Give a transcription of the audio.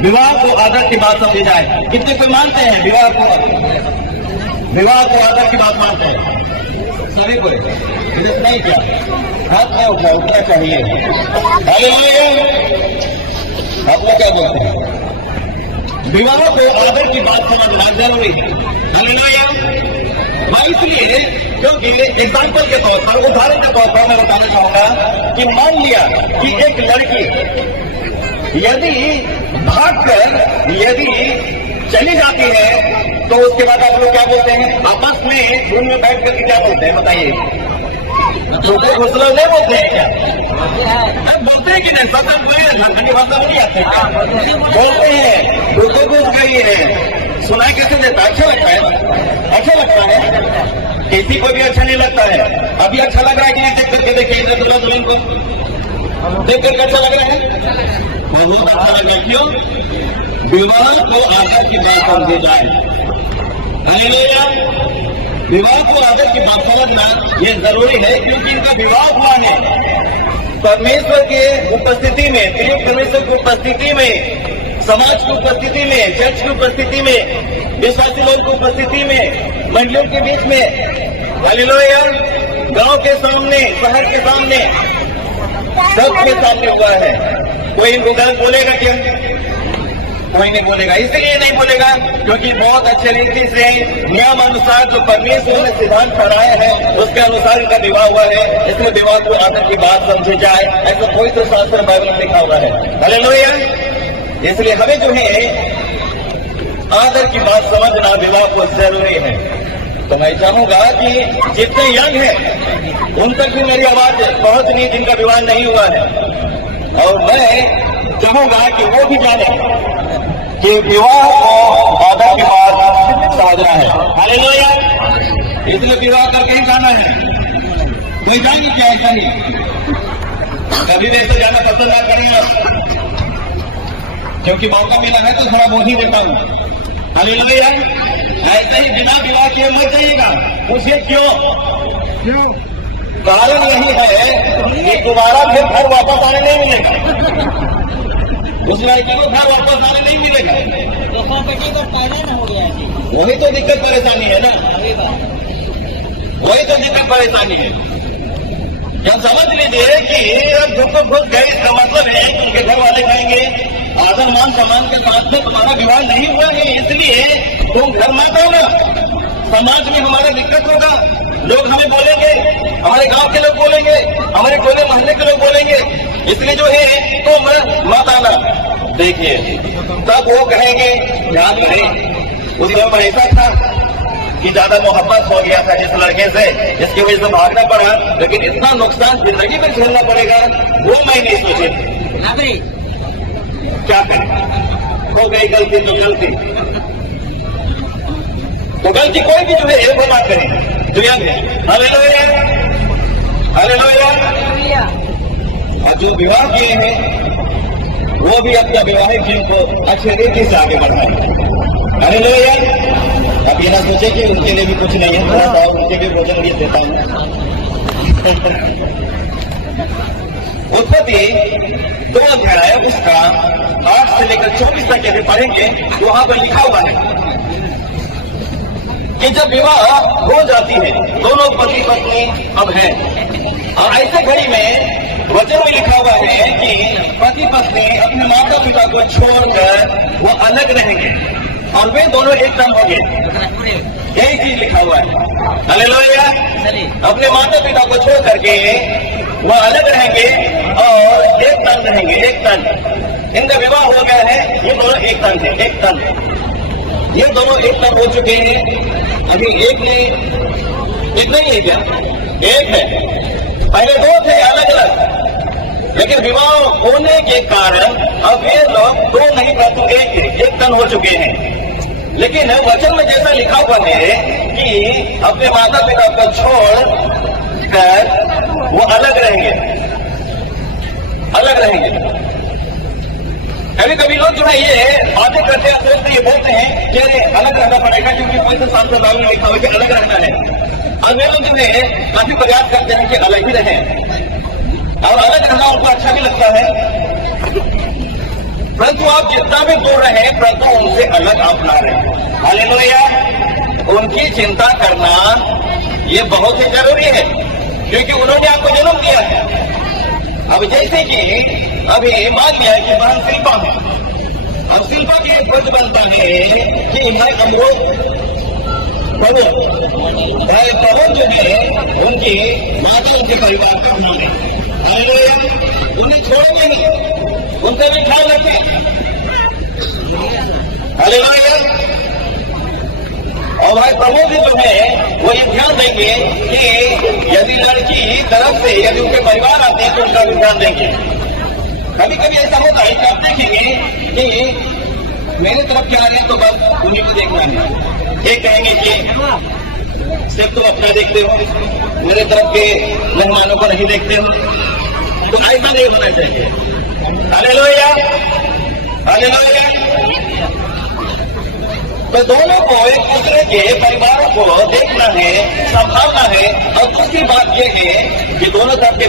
विवाह को आदर की बात समझी जाए। कितने कोई मानते हैं विवाह को आदर की बात मानते हैं? सभी को नहीं क्या हाथ में उठना चाहिए। हालेलुया। आप लोग क्या बोलते हैं? विवाह को आदर की बात समझना जरूरी है। हालेलुया। मैं इसलिए क्योंकि एग्जाम्पल के तौर पर, उदाहरण के तौर पर मैं बताना चाहूंगा कि मान लिया कि एक लड़की यदि भागकर यदि चली जाती है तो उसके बाद आप लोग क्या बोलते हैं? आपस में रूम में बैठ करके क्या बोलते हैं बताइए? छोटे घोसला नहीं बोलते हैं क्या? बोलते हैं कि नहीं? सब लखनी भाषा नहीं आते बोलते हैं घुसे घुस गई है। सुनाई कैसे देता? अच्छा लगता है, अच्छा लगता है। किसी को भी अच्छा नहीं लगता है। अभी अच्छा लग रहा है कि नहीं? देख करके देखिए दुल्हा दुल्हन को देख करके अच्छा लग रहा है, बहुत अच्छा लग रहा है। क्यों? विवाह को आदर की बात समझी जाए। हालेलुया। विवाह को आदर की बात समझना ये जरूरी है क्योंकि इनका विवाह हुआ है परमेश्वर के उपस्थिति में, परमेश्वर की उपस्थिति में, समाज की उपस्थिति में, चर्च की उपस्थिति में, विश्वासी लोगों की उपस्थिति में, मंडलियों के बीच में। हालेलुया। गांव के सामने, शहर के सामने, सबके सामने हुआ है। कोई इनको गलत बोलेगा क्या? कोई नहीं बोलेगा। इसलिए नहीं बोलेगा क्योंकि बहुत अच्छे रीति से नियम अनुसार जो परमेश्वर ने सिद्धांत बनाया है उसके अनुसार इनका विवाह हुआ है। इसलिए विवाह को आदर की बात समझी जाए, ऐसा कोई तो शास्त्र बाइबल में लिखा हुआ है। हालेलुया। इसलिए हमें जो है आदर की बात समझना विवाह को जरूरी है। तो मैं चाहूंगा कि जितने यंग हैं उन तक भी मेरी आवाज पहुंचनी जिनका विवाह नहीं हुआ है, और मैं चाहूंगा कि वो भी जाने कि विवाह को आदर की बात समझना है। हालेलुया। इसलिए विवाह करके ही जाना है। कोई जाएंगे क्या? ऐसा नहीं, कभी भी ऐसे जाना पसंद ना करेंगे क्योंकि मौका मिला है तो थोड़ा बोल ही देता हूँ। हालेलुया। ऐसे ही बिना विवाह किए मत जाइएगा। पूछिए क्यों? कारण यही है कि दोबारा फिर घर वापस आने नहीं मिलेगा। उस लड़की को घर वापस आने नहीं मिलेगा। वही तो दिक्कत परेशानी है ना, वही तो दिक्कत परेशानी है। जब समझ लीजिए कि अब घुस घुस गए, इसका मतलब है कि उनके घर वाले कहेंगे आदर मान सम्मान के साथ में तुम्हारा विवाह नहीं हुआ है, इसलिए तुम घर मत आओ। समाज में हमारा दिक्कत होगा, लोग हमें बोलेंगे, हमारे गांव के लोग बोलेंगे, हमारे टोले मोहल्ले के लोग बोलेंगे, इसलिए जो है तुम मत आना। देखिए तब वो कहेंगे ध्यान रहे उस समय ऐसा था कि ज्यादा मोहब्बत हो गया था जिस लड़के से, जिसकी वजह से भागना पड़ा, लेकिन इतना नुकसान जिंदगी में झेलना पड़ेगा वो मैं नहीं सोचे। क्या करें? हो गई गलती तो गलती, तो गलती कोई भी जो है एक बात करें दुनिया में। हालेलुया। हालेलुया। और जो विवाह किए हैं वो भी अपना वैवाहिक जीवन को अच्छे रीति से आगे बढ़ाए। हालेलुया। अब ये ना सोचे कि उनके लिए भी कुछ नहीं है, थोड़ा सा उनके भी भोजन भी देता हूँ। उत्पत्ति 2 अध्याय उसका 8 से लेकर 24 तक यदि पढ़ेंगे तो वहां पर लिखा हुआ है कि जब विवाह हो जाती है दोनों पति पत्नी अब है, और ऐसे घड़ी में वचन में लिखा हुआ है कि पति पत्नी अपने माता पिता को छोड़कर वो अलग रहेंगे और वे दोनों एक तन होंगे। यही चीज लिखा हुआ है। हालेलुया। अपने माता पिता को छोड़ करके वो अलग रहेंगे और एक तन रहेंगे, एक तन। इनका विवाह हो गया है, ये दोनों एक तन है, एक तन। ये दोनों एक तन हो चुके हैं। अभी एक नहीं, इतना ही है क्या? एक है। पहले 2 थे अलग अलग, लेकिन विवाह होने के कारण अब ये लोग 2 नहीं परंतु एक तन हो चुके हैं। लेकिन वचन में जैसा लिखा हुआ है कि अपने माता पिता को छोड़ कर वो अलग रहेंगे, अलग रहेंगे। कभी कभी लोग जो है ये बातें करते हैं, सोचते ये बोलते हैं कि अरे अलग रहना पड़ेगा क्योंकि कोई तो शास्त्र बाइबल में लिखा हुआ है कि अलग रहना है। और वे लोग जो है काफी प्रयास करते हैं कि अलग ही रहें, और अलग रहना उनको अच्छा भी लगता है। परंतु आप जितना भी दूर रहे परंतु उनसे अलग आप ना रहे। हालेलुया। उनकी चिंता करना ये बहुत ही जरूरी है, क्योंकि उन्होंने आपको जन्म दिया है। अब जैसे कि अभी मान लिया कि बहन शिल्पा है, अब शिल्पा की एक फर्ज बनता है कि है अमरोह भाई पवन जो है उनकी माता उनके परिवार का ध्यान है, उन्हें छोड़ेंगे नहीं, उनसे भी ख्याल रखें। हालेलुया। और भाई प्रमोद जो है वो ये ध्यान देंगे कि यदि लड़की तरफ से यदि उनके परिवार आते हैं तो उनका भी ध्यान देंगे। कभी कभी ऐसा होता है कि आप देखेंगे कि मेरे तरफ क्या है तो बस उन्हीं को देखना है। ये कहेंगे कि सिर्फ तुम अपना देखते हो, मेरे तरफ के मेहमानों को नहीं देखते हो, तो ऐसा नहीं होना चाहिए। हालेलुया। हालेलुया। तो दोनों को एक दूसरे के परिवारों को देखना है, संभालना है। और दूसरी बात यह है कि दोनों तरफ के